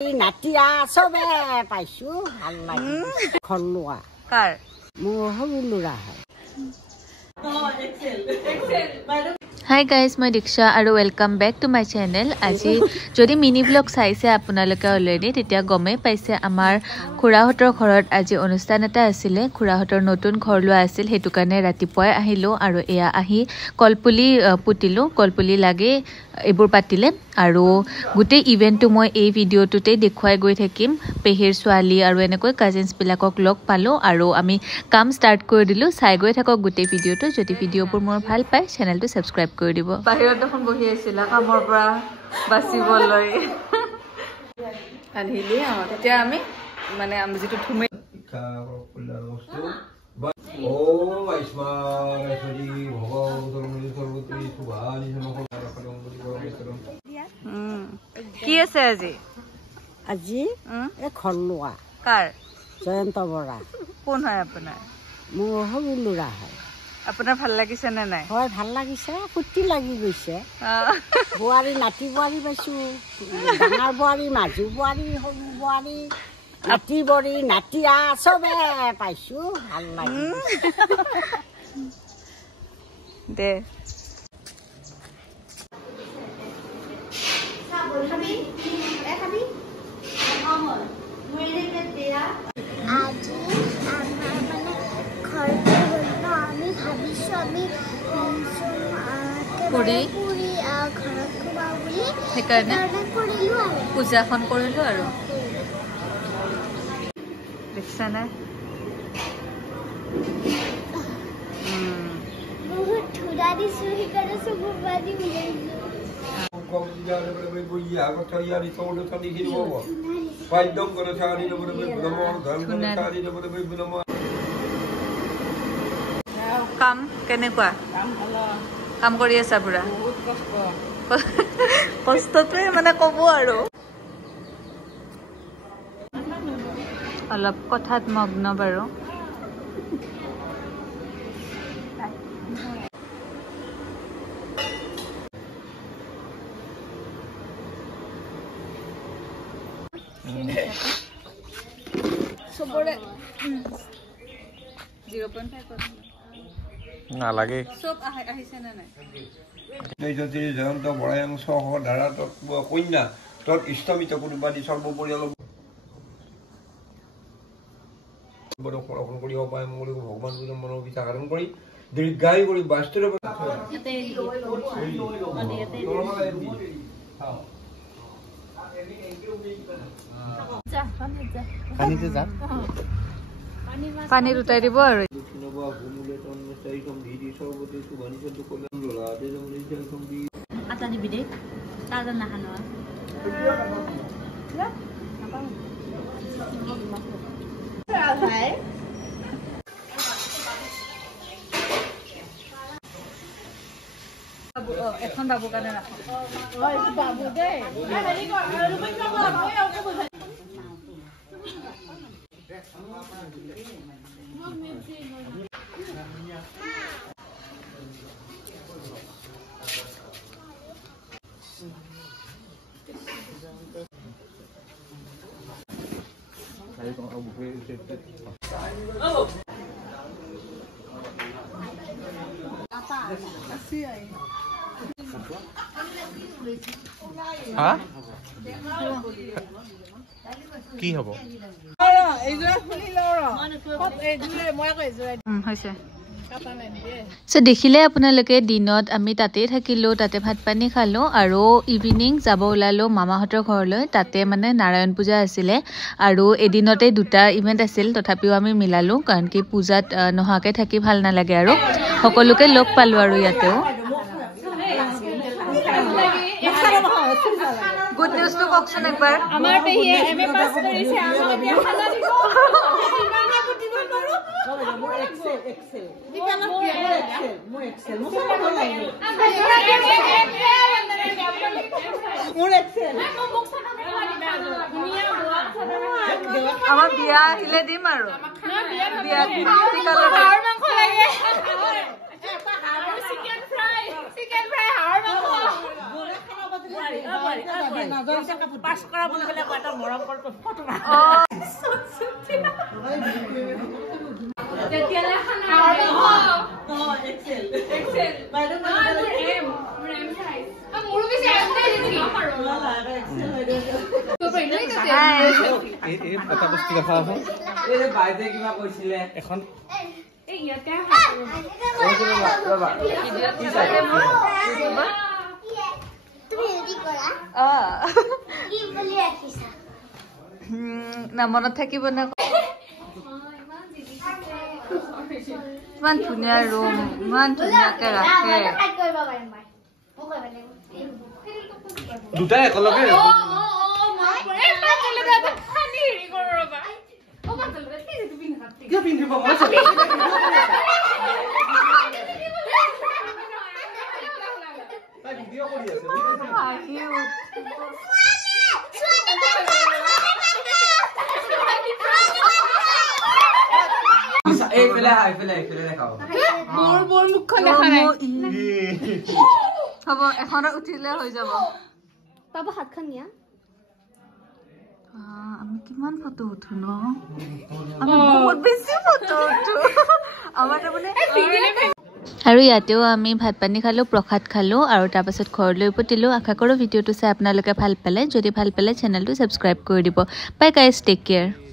নাতিয়া চবে পাইছো ভাল লাগে খলোৱা কাৰ মোৰ সৰু ল'ৰা হয় Hi guys, my Diksha and welcome back to my channel. Aji jodi mini vlog saise apnaloke already tetia gome paise amar khurahotor ghorot aji onusthan eta asile khurahotor notun ghor lua asil hetu kane ratipoi ahilo aru eya ahi kolpuli putilu lage ebur patile aru gute event to moi ei video tute dekhwai goi thakim pehir swali aru enekoi cousins bilakok log palo aru ami kam start kori dilu sai goi thakok gute video to jodi video pur mor bhal pai channel to subscribe কৰি দিব বাহিৰত দেখোন বহি আছিল কামৰ পৰা বাচিবলৈ আনিলি তেতিয়া আমি মানে আমি যেটো থুমে ও আইসমা রাইছরি ভগবান মুনি সর্বত্রী সুভানি সমকল কি আছে আজি আজি এ খলোৱা কাৰ জয়ন্ত বৰা কোন হয় আপোনাৰ মোৰ সৰু ল'ৰা হয় আপোনাৰ ভাল লাগিছে নে নাই হয় ভাল লাগিছে ফুটি লাগি গৈছে বোৱাৰী নাতি বোৱাৰী পাইছো ডাঙৰ বোৱাৰী মাজু বোৱাৰী সৰু বোৱাৰী নাতি বৰি নাতিয়া চবে পাইছো ভাল লাগে দে সেইকাৰণে পূজাখন কৰিলো আৰু দেখিছা নে কাম কেনেকুৱা কাম কৰি আছা পুৰা কষ্টটোৱে মানে ক'ব আৰু অলপ কথাত মগ্ন বাৰু চবৰে 0.5% নালাগে সব আহিছে না নাই যদি জয়ন্ত বৰাই অংশ ধাৰা কন্যা তত ইষ্টমিত কোনোবাদি সৰ্বপৰিয়াল বৰষণ কৰিব পাৰে বুলি ভগৱান মনৰ বিচাৰ সাধন কৰি দীৰ্ঘায়ু কৰি বাস্তুৰ পানী উঠাই দিব আৰু এখন বাবুৰ কাৰণে ৰাখো বাবু দেই কি হ'ব সো দেখিলে আপোনালোকে দিনত আমি তাতেই থাকিলো তাতে ভাত পানী খালো আৰু ইভিনিং যাব ওলালো মামাহঁতৰ ঘৰলৈ তাতে মানে নাৰায়ণ পূজা আছিলে আৰু এদিনতে দুটা ইভেন্ট আছিল তথাপিও আমি মিলালো কাৰণ কি পূজাত নহাকে থাকি ভাল নালাগে আৰু সকলোকে লগ পালো আৰু ইয়াতেও গুড নিউজ তো কওকচোন একবাৰ আমাৰ পেহিয়ে এমএ পাস কৰিছে আমাৰ এতিয়া খানা দিব মোৰ এক্সেল আমাৰ বিয়া আহিলে দিম আৰু বিয়া টিকা লগাই মাংস লাগে চিকেন ফ্ৰাই হাড় মাংস পাছ কৰা বুলি ক'লে এটা মৰম কৰটো ফটো মাৰ তেতিয়ালে খানা এক্সেল বাইদেউ এম চাইজ মোৰো বেছি এম চাইজ দিছিল পাৰো এক্সেল এই এটা বস্তু দেখা আছে এই বাইদে কিবা কৈছিলে এখন এই ইয়াতে মনত থাকিব না ইমান ধুনীয়া ৰুম ইমান ধুনীয়াকে ৰাখে দুটাই একেলগে হ'ব এখনত উঠিলে হৈ যাব পাপা হাতখন নিয়া আমি কিমান ফটো উঠো ন আমি বহুত বেছি ফটো উঠো আমাৰ তাৰমানে আৰু ইয়াতেও আমি ভাত পানী খালোঁ প্ৰসাদ খালোঁ আৰু তাৰপাছত ঘৰলৈ উভতিলোঁ আশা কৰোঁ ভিডিঅ'টো চাই আপোনালোকে ভাল পালে যদি ভাল পালে চেনেলটো ছাবস্ক্ৰাইব কৰি দিব বাই গাইজ টেক কেয়াৰ